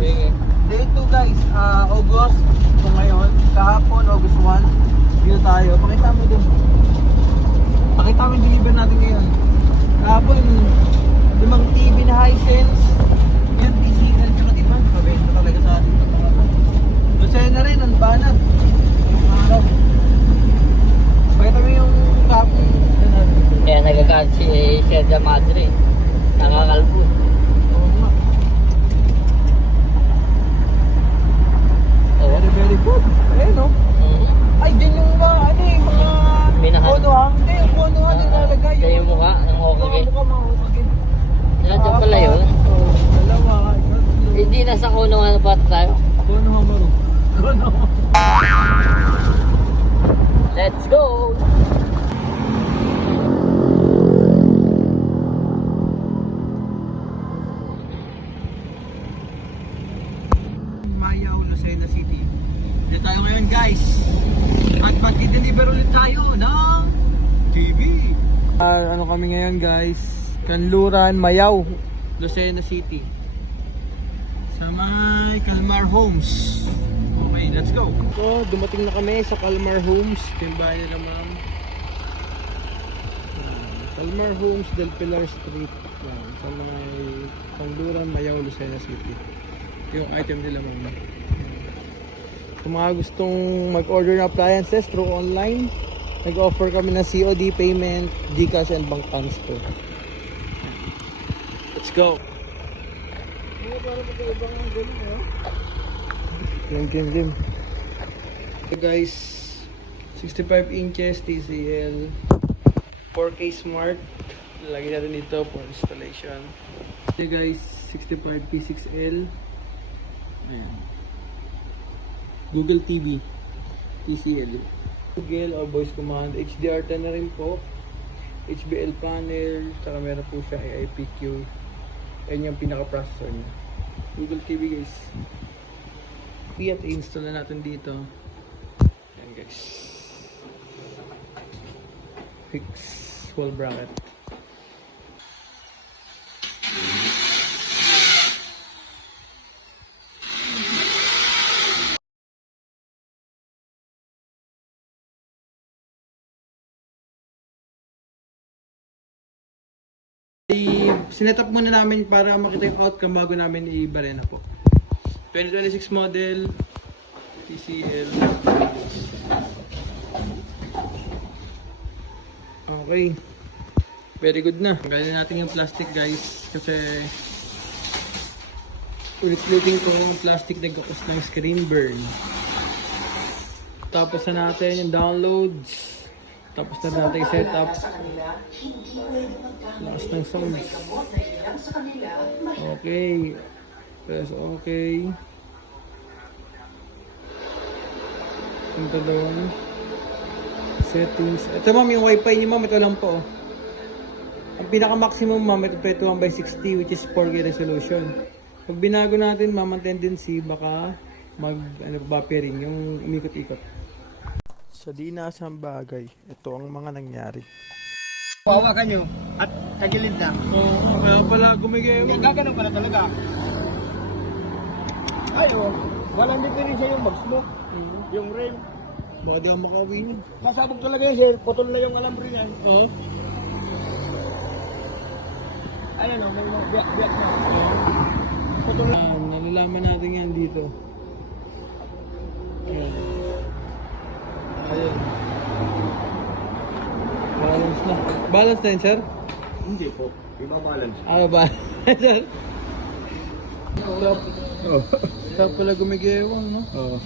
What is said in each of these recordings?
Sige. Day 2 guys, August. So ngayon, kahapon, August 1. Dito tayo. Pakita mo dun. Pakita mo yung deliver natin ngayon. Kahapon, 5 TV na Hisense. Yan, DCL, tsaka diba? Kabenta talaga sa atin. Lucena rin, ang banat. Araw. Pakita mo yung kahapon. Kaya nagagaan si Sierra Madre. Nakakalbot. Very good. Ayun no? Ay, din yung mga Minahan. konohan. Hindi, yung konohan nilalagay. Kaya yung mukha, ang okay. Mukha mahukagin. Nandiyan pala yun. Dalawa. Hindi nasa kunuhan pa tayo. Konohan mo rin. Konohan. Let's go! Mayaw, Lucena City. Dito tayo ngayon guys. At mag-deliver ulit tayo ng TV. Ano kami ngayon guys? Kanluran, Mayaw, Lucena City. Sa may Calmar Homes. Okay, let's go. So, dumating na kami sa Calmar Homes. Yung bahay nila ma'am. Calmar Homes del Pilar Street. Yan, sa may Kanluran, Mayaw, Lucena City. Yung item nila ma'am. Kung mga gustong mag-order ng appliances through online, nag-offer kami ng COD payment, GCash and bank transfer. Let's go! Game. So guys, 65 inches TCL, 4K Smart. Lagyan natin dito for installation. Okay guys, 65 P6L. Ayan. Google TV TCL, Google or voice command, HDR10 na rin po, HBL panel, saka meron po siya AIPQ. Yan yung pinaka-processor niya. Google TV guys. At install na natin dito. Yan guys. Fix wall bracket. Sinet up muna namin para makita yung outcome bago namin i-barena po. 2026 model TCL. Okay, very good na. Tanggalin natin yung plastic guys, kasi ulit-ulitin ko yung plastic nagkakos ng screen burn. Tapos na natin yung downloads. Tapos na natin yung setup. Lakas ng sounds. Okay. Press okay. Punta doon. Settings. Ito ma'am, yung wifi niyo ma'am, ito lang po. Ang pinaka-maximum ma'am, ito 21/60 which is 4K resolution. Pag binago natin ma'am, ang tendency baka buffering, yung umikot-ikot. Sa di nasang bagay, ito ang mga nangyari. Hawakan nyo at tagilid na. Kaya pala gumigay mo. Gagano pala talaga. Ayo, walang diferensya yung mags mo. Yung rim. Baka di ako makawin. Masabog talaga yun sir, putol na yung alambre niyan. Oo. Ayan o, may mga biyak-biyak na. Putol na. Nalalaman natin yan dito. Ayan. Ayan. Balance na. Balance na yun, sir? Hindi po, iba balance. Balance, sir? Oh. Saan pala gumigewang, no? Oo.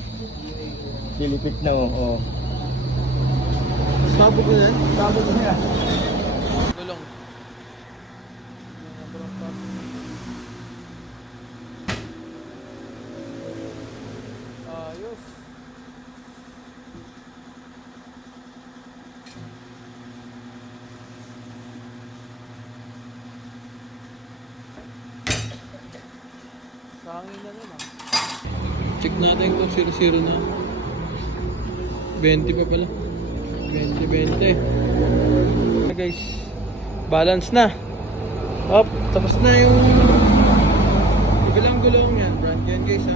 Silipit na oh. Sabog na yan? Sabog na yan. Gulong. Ayos. Sangin na nun Check natin kung 0-0 na. 20 pa pala. 20. Guys, balance na. Up, tapos na yung Kabilang gulong yan, Brad. Yan guys, ha?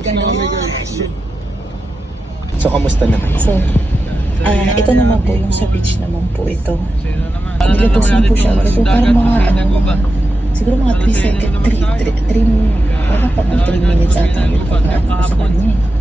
Ganon. So, kamusta naman? So, ito naman po yung sa beach naman po ito. Sino naman? Nilabas po siya. Pero parang mga siguro mga 3 seconds, 3 minutes ata yung pagkakapos sa kanya eh.